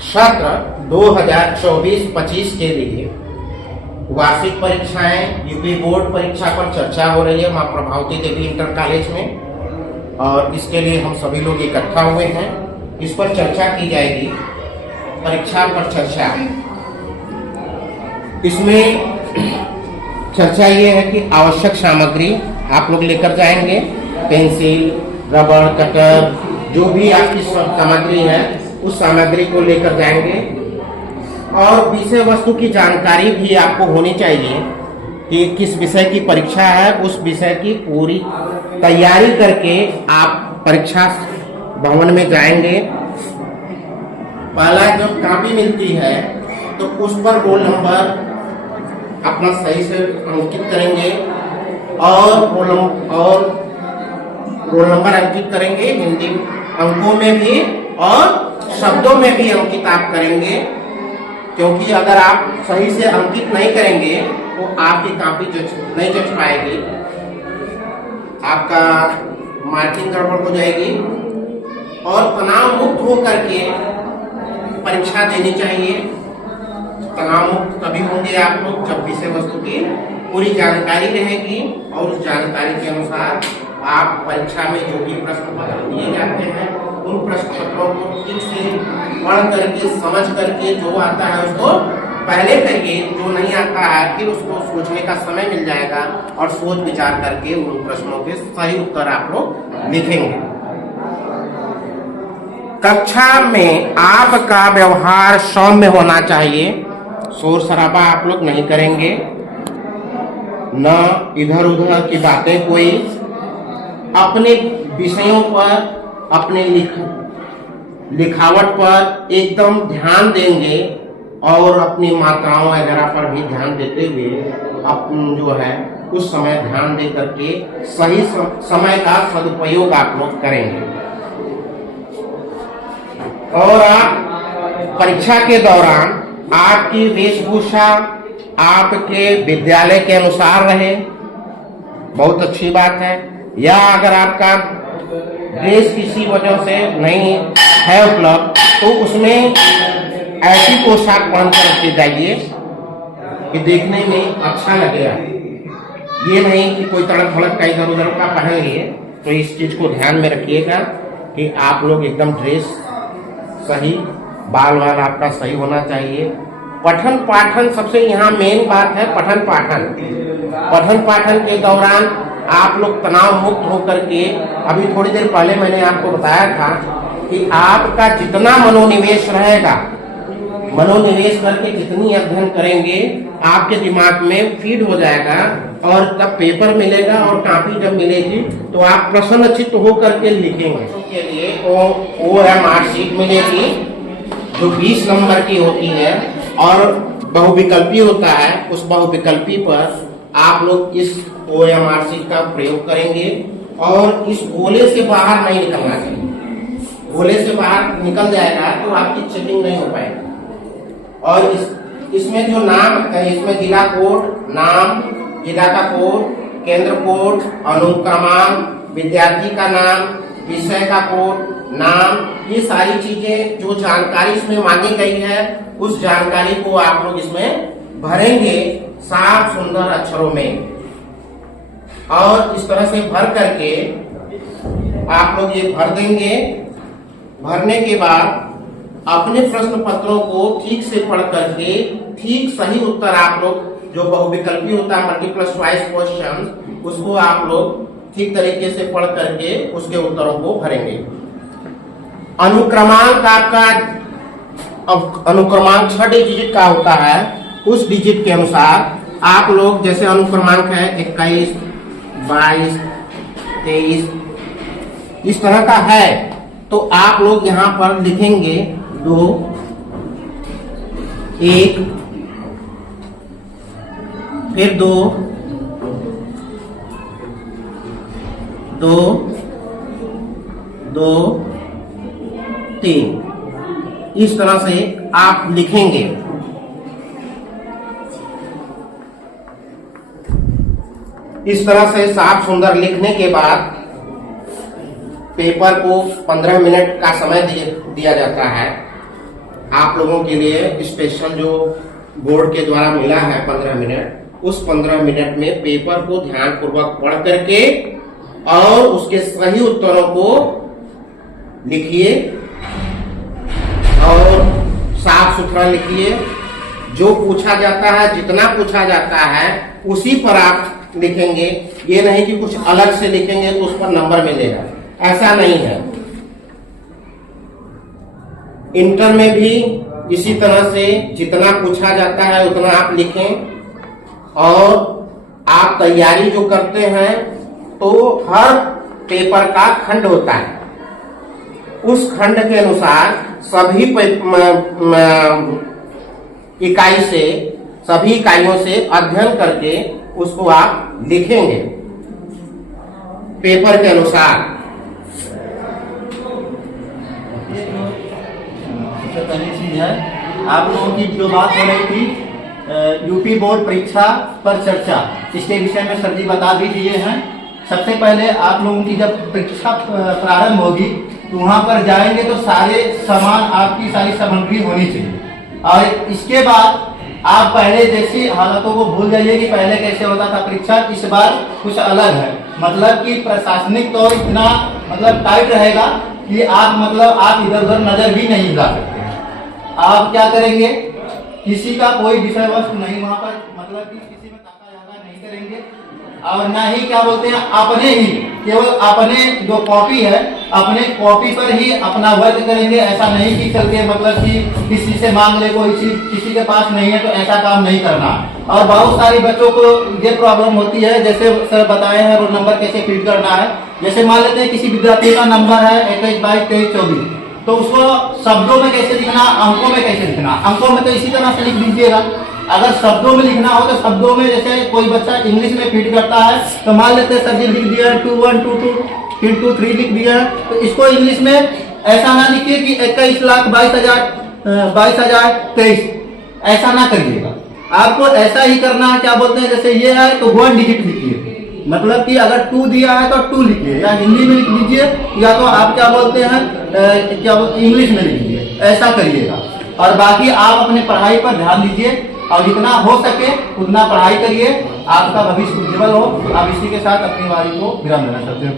सत्र 2024-25 के लिए वार्षिक परीक्षाएं यूपी बोर्ड परीक्षा पर चर्चा हो रही है मां प्रभावती देवी इंटर कॉलेज में, और इसके लिए हम सभी लोग इकट्ठा हुए हैं। इस पर चर्चा की जाएगी, परीक्षा पर चर्चा। इसमें चर्चा ये है कि आवश्यक सामग्री आप लोग लेकर जाएंगे, पेंसिल, रबड़, कटर, जो भी आपकी सामग्री है उस सामग्री को लेकर जाएंगे। और विषय वस्तु की जानकारी भी आपको होनी चाहिए कि किस विषय की परीक्षा है, उस विषय की पूरी तैयारी करके आप परीक्षा भवन में जाएंगे। पहला जब कॉपी मिलती है तो उस पर रोल नंबर अपना सही से अंकित करेंगे और रोल नंबर अंकित करेंगे, हिंदी अंकों में भी और शब्दों में भी अंकित आप करेंगे, क्योंकि अगर आप सही से अंकित नहीं करेंगे तो आपकी कॉपी नहीं जच पाएगी, आपका मार्किंग गड़बड़ हो जाएगी। और तनाव मुक्त होकर के परीक्षा देनी चाहिए। तनाव मुक्त तभी होंगे आप लोग जब विषय वस्तु की पूरी जानकारी रहेगी और उस जानकारी के अनुसार आप परीक्षा में जो भी प्रश्न पत्र दिए जाते हैं उन प्रश्न पत्रों को ठीक से पढ़ करके समझ करके जो आता है उसको पहले करिए, जो नहीं आता है फिर उसको सोचने का समय मिल जाएगा और सोच विचार करके उन प्रश्नों के सही उत्तर आप लोग लिखेंगे। कक्षा में आपका व्यवहार सौम्य होना चाहिए, शोर शराबा आप लोग नहीं करेंगे, न इधर उधर की बातें, कोई अपने विषयों पर अपने लिखावट पर एकदम ध्यान देंगे और अपनी मात्राओं वगैरह पर भी ध्यान देते हुए अपन जो है उस समय ध्यान दे करके सही समय का सदुपयोग आप लोग करेंगे। और आप परीक्षा के दौरान आपकी वेशभूषा आपके विद्यालय के अनुसार रहे, बहुत अच्छी बात है। या अगर आपका ड्रेस किसी वजह से नहीं है उपलब्ध तो उसमें ऐसी पोशाक पहन कर जाइए कि देखने में अच्छा लगेगा। ये नहीं कि कोई तड़क भड़क का इधर उधर का पहन लिए, तो इस चीज को ध्यान में रखिएगा कि आप लोग एकदम ड्रेस सही, बाल वाल आपका सही होना चाहिए। पठन पाठन सबसे यहाँ मेन बात है, पठन पाठन के दौरान आप लोग तनाव मुक्त होकर के, अभी थोड़ी देर पहले मैंने आपको बताया था कि आपका जितना मनोनिवेश रहेगा, मनोनिवेश करके जितनी अध्ययन करेंगे आपके दिमाग में फीड हो जाएगा, और जब पेपर मिलेगा और कॉपी जब मिलेगी तो आप प्रसन्नचित्त होकर के लिखेंगे। के लिए OMR शीट मिलेगी जो 20 नंबर की होती है और बहुविकल्पी होता है। उस बहुविकल्पी पर आप लोग इस OMR शीट का प्रयोग करेंगे और इस गोले से बाहर नहीं निकलना चाहिए। गोले से बाहर निकल जाएगा तो आपकी चेकिंग नहीं हो पाएगी। और इसमें जो नाम है, इसमें जिला कोड, नाम, जिला का कोड, केंद्र कोड, अनुक्रमांक, विद्यार्थी का नाम, विषय का कोड, नाम, ये सारी चीजें जो जानकारी इसमें मांगी गई है उस जानकारी को आप लोग इसमें भरेंगे साफ सुंदर अक्षरों में। और इस तरह से भर करके आप लोग ये भर देंगे। भरने के बाद अपने प्रश्न पत्रों को ठीक से पढ़ करके ठीक सही उत्तर आप लोग, जो बहुविकल्पी होता है मल्टीपल चॉइस क्वेश्चन, उसको आप लोग ठीक तरीके से पढ़ करके उसके उत्तरों को भरेंगे। अनुक्रमांक आपका, अनुक्रमांक 6 डिजिट का होता है, उस डिजिट के अनुसार आप लोग, जैसे अनुक्रमांक है 21, 22, 23 इस तरह का है, तो आप लोग यहाँ पर लिखेंगे 2, 1, फिर 2, 2, 2, 3 इस तरह से आप लिखेंगे। इस तरह से साफ सुंदर लिखने के बाद पेपर को 15 मिनट का समय दिया जाता है। आप लोगों के लिए स्पेशल जो बोर्ड के द्वारा मिला है 15 मिनट, उस 15 मिनट में पेपर को ध्यान पूर्वक पढ़ करके और उसके सही उत्तरों को लिखिए और साफ सुथरा लिखिए। जो पूछा जाता है, जितना पूछा जाता है उसी पर आप लिखेंगे। ये नहीं कि कुछ अलग से लिखेंगे तो उस पर नंबर मिलेगा, ऐसा नहीं है। इंटर में भी इसी तरह से जितना पूछा जाता है उतना आप लिखें। और आप तैयारी जो करते हैं तो हर पेपर का खंड होता है, उस खंड के अनुसार सभी सभी इकाइयों से अध्ययन करके उसको आप लिखेंगे पेपर के अनुसार। पहली चीज है, आप लोगों की जो बात हो रही थी यूपी बोर्ड परीक्षा पर चर्चा, इसके विषय में सर जी बता भी दिए हैं। सबसे पहले आप लोगों की जब परीक्षा प्रारंभ होगी तो वहां पर जाएंगे तो सारे सामान, आपकी सारी सामग्री होनी चाहिए। और इसके बाद आप पहले जैसी हालतों को भूल जाइए कि पहले कैसे होता था परीक्षा, इस बार कुछ अलग है। मतलब कि प्रशासनिक तौर इतना टाइट रहेगा कि आप इधर उधर नजर भी नहीं जा सकते। आप क्या करेंगे, किसी का कोई विषय वस्तु नहीं वहां पर कि किसी में ताका झाका नहीं करेंगे। और ना ही क्या बोलते हैं, अपने ही केवल अपने जो कॉपी है अपने कॉपी पर ही अपना वर्क करेंगे। ऐसा नहीं कि चल के कि किसी से मांग ले, कोई चीज किसी के पास नहीं है तो ऐसा काम नहीं करना। और बहुत सारे बच्चों को ये प्रॉब्लम होती है, जैसे सर बताए हैं रोल नंबर कैसे फीड करना है। जैसे मान लेते हैं किसी विद्यार्थी का नंबर है 21 22 23 24, तो उसको शब्दों में कैसे लिखना, अंकों में कैसे लिखना। अंकों में तो इसी तरह से लिख दीजिएगा। अगर शब्दों में लिखना हो तो शब्दों में, जैसे कोई बच्चा इंग्लिश में फीड करता है तो मान लेते हैं सर जी लिख दिया 2122 फिर 23 लिख दिया, तो इसको इंग्लिश में ऐसा ना लिखिए कि 21,22,23, ऐसा ना करिएगा। आपको ऐसा ही करना है, क्या बोलते हैं, जैसे ये है तो 1 डिजिट लिखिए। मतलब कि अगर 2 दिया है तो 2 लिखिए, या हिंदी में लिख दीजिए या तो आप क्या बोलते हैं इंग्लिश में लिख दीजिए, ऐसा करिएगा। और बाकी आप अपने पढ़ाई पर ध्यान दीजिए और जितना हो सके उतना पढ़ाई करिए, आपका भविष्य उज्जवल हो। आप इसी के साथ अपनी वाणी को विराम देना चाहते हो।